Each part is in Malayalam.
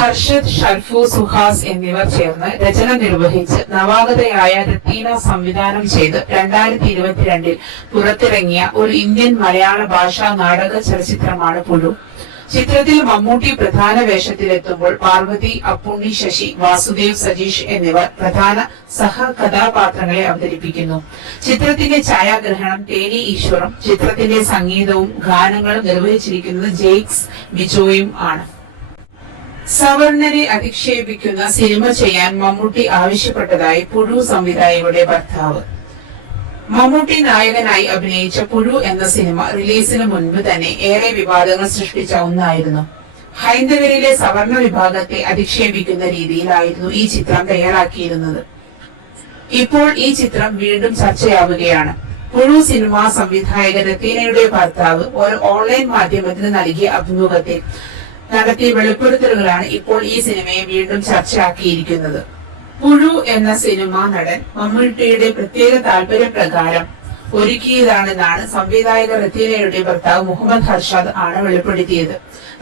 ഹർഷദ് ഷർഫു സുഹാസ് എന്നിവർ ചേർന്ന് രചന നിർവഹിച്ച് നവാഗതയായ രത്തീന സംവിധാനം ചെയ്ത് രണ്ടായിരത്തി ഇരുപത്തിരണ്ടിൽ പുറത്തിറങ്ങിയ ഒരു ഇന്ത്യൻ മലയാള ഭാഷാ നാടക ചലച്ചിത്രമാണ് പുഴു ചിത്രത്തിൽ മമ്മൂട്ടി പ്രധാന വേഷത്തിലെത്തുമ്പോൾ പാർവതി അപ്പുണ്ണി ശശി വാസുദേവ് സജീഷ് എന്നിവർ പ്രധാന സഹകഥാപാത്രങ്ങളെ അവതരിപ്പിക്കുന്നു. ചിത്രത്തിന്റെ ഛായാഗ്രഹണം തേനി ഈശ്വറും ചിത്രത്തിന്റെ സംഗീതവും ഗാനങ്ങളും നിർവഹിച്ചിരിക്കുന്നത് ജെയ്ക്സ് ബിജോയും ആണ്. സവർണരെ അധിക്ഷേപിക്കുന്ന സിനിമ ചെയ്യാൻ മമ്മൂട്ടി ആവശ്യപ്പെട്ടതായി പുഴു സംവിധായകരുടെ ഭർത്താവ്. മമ്മൂട്ടി നായകനായി അഭിനയിച്ച പുഴു എന്ന സിനിമ റിലീസിന് മുൻപ് തന്നെ ഏറെ വിവാദങ്ങൾ സൃഷ്ടിച്ച ഒന്നായിരുന്നു. ഹൈന്ദവരിലെ സവർണ വിഭാഗത്തെ അധിക്ഷേപിക്കുന്ന രീതിയിലായിരുന്നു ഈ ചിത്രം തയ്യാറാക്കിയിരുന്നത്. ഇപ്പോൾ ഈ ചിത്രം വീണ്ടും ചർച്ചയാവുകയാണ്. പുഴു സിനിമ സംവിധായക രത്തീനയുടെ ഭർത്താവ് ഒരു ഓൺലൈൻ മാധ്യമത്തിന് നൽകിയ അഭിമുഖത്തിൽ നടത്തിയ വെളിപ്പെടുത്തലുകളാണ് ഇപ്പോൾ ഈ സിനിമയെ വീണ്ടും ചർച്ചയാക്കിയിരിക്കുന്നത്. പുഴു എന്ന സിനിമാ നടൻ മമ്മൂട്ടിയുടെ പ്രത്യേക താല്പര്യപ്രകാരം ഒരുക്കിയതാണെന്നാണ് സംവിധായക റത്തീനയുടെ ഭർത്താവ് മുഹമ്മദ് ഹർഷാദ് ആണ് വെളിപ്പെടുത്തിയത്.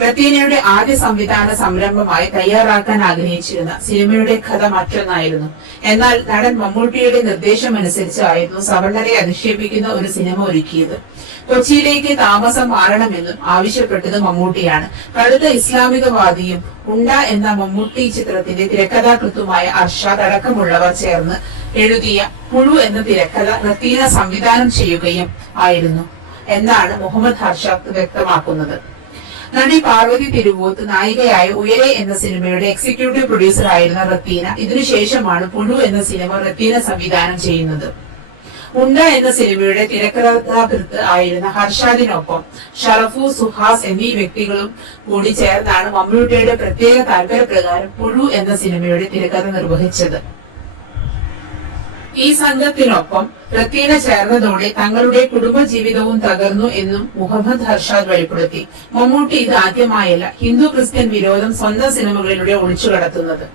റത്തീനയുടെ ആദ്യ സംവിധാന സംരംഭമായി തയ്യാറാക്കാൻ ആഗ്രഹിച്ചിരുന്ന സിനിമയുടെ കഥ മറ്റൊന്നായിരുന്നു. എന്നാൽ നടൻ മമ്മൂട്ടിയുടെ നിർദ്ദേശം നിർദ്ദേശമനുസരിച്ചായിരുന്നു സവർണരെ അധിക്ഷേപിക്കുന്ന ഒരു സിനിമ ഒരുക്കിയത്. കൊച്ചിയിലേക്ക് താമസം മാറണമെന്നും ആവശ്യപ്പെട്ടത് മമ്മൂട്ടിയാണ്. കടുത്ത ഇസ്ലാമികവാദിയും ഉണ്ട എന്ന മമ്മൂട്ടി ചിത്രത്തിന്റെ തിരക്കഥാകൃത്തുമായ അർഷാദ് അടക്കമുള്ളവർ ചേർന്ന് എഴുതിയ പുഴു എന്ന തിരക്കഥ റത്തീന സംവിധാനം ചെയ്യുകയും ആയിരുന്നു. എന്നാണ് മുഹമ്മദ് ഹർഷാദ് വ്യക്തമാക്കുന്നത്. നടി പാർവതി തിരുവോത്ത് നായികയായ ഉയരെ എന്ന സിനിമയുടെ എക്സിക്യൂട്ടീവ് പ്രൊഡ്യൂസർ ആയിരുന്ന റത്തീന ഇതിനുശേഷമാണ് പുഴു എന്ന സിനിമ റത്തീന സംവിധാനം ചെയ്യുന്നത്. ഉണ്ട എന്ന സിനിമയുടെ തിരക്കഥാകൃത്ത് ആയിരുന്ന ഹർഷാദിനൊപ്പം ഷറഫു സുഹാസ് എന്നീ വ്യക്തികളും കൂടി ചേർന്നാണ് മമ്മൂട്ടിയുടെ പ്രത്യേക താല്പര്യപ്രകാരം പുഴു എന്ന സിനിമയുടെ തിരക്കഥ നിർവഹിച്ചത്. ഈ സംഘത്തിനൊപ്പം പ്രത്യേക ചേർന്നതോടെ തങ്ങളുടെ കുടുംബജീവിതവും തകർന്നു എന്നും മുഹമ്മദ് ഹർഷാദ് വെളിപ്പെടുത്തി. മമ്മൂട്ടി ഇത് ആദ്യമായല്ല ഹിന്ദു ക്രിസ്ത്യൻ വിരോധം സ്വന്തം സിനിമകളിലൂടെ ഒളിച്ചു കടത്തുന്നത്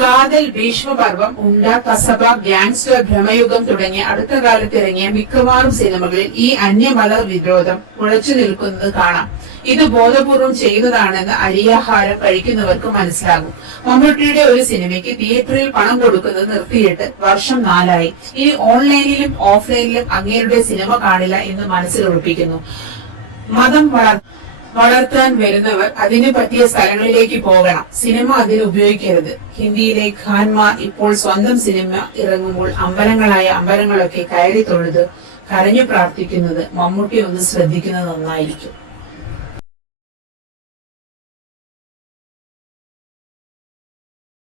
കാതൽ ഭീഷ്മപർവം ഉണ്ട കസബ ഗ്യാങ്സ്റ്റർ ഭ്രമയുഗം തുടങ്ങിയ അടുത്ത കാലത്ത് ഇറങ്ങിയ മിക്കവാറും സിനിമകളിൽ ഈ അന്യമത വിരോധം മുളച്ചു നിൽക്കുന്നത് കാണാം. ഇത് ബോധപൂർവം ചെയ്യുന്നതാണെന്ന് അരിയാഹാരം കഴിക്കുന്നവർക്ക് മനസ്സിലാകും. മമ്മൂട്ടിയുടെ ഒരു സിനിമയ്ക്ക് തിയേറ്ററിൽ പണം കൊടുക്കുന്നത് നിർത്തിയിട്ട് വർഷം നാലായി. ഇനി ഓൺലൈനിലും ഓഫ്ലൈനിലും അങ്ങേരുടെ സിനിമ കാണില്ല എന്ന് മനസ്സിലുറപ്പിക്കുന്നു മതം വളർ വളർത്താൻ വരുന്നവർ അതിനു പറ്റിയ സ്ഥലങ്ങളിലേക്ക് പോകണം. സിനിമ അതിൽ ഉപയോഗിക്കരുത്. ഹിന്ദിയിലെ ഖാൻമാർ ഇപ്പോൾ സ്വന്തം സിനിമ ഇറങ്ങുമ്പോൾ അമ്പലങ്ങളായ അമ്പലങ്ങളൊക്കെ കയറി തൊഴുത് കരഞ്ഞു പ്രാർത്ഥിക്കുന്നത് മമ്മൂട്ടി ഒന്ന് ശ്രദ്ധിക്കുന്നത് നന്നായിരിക്കും.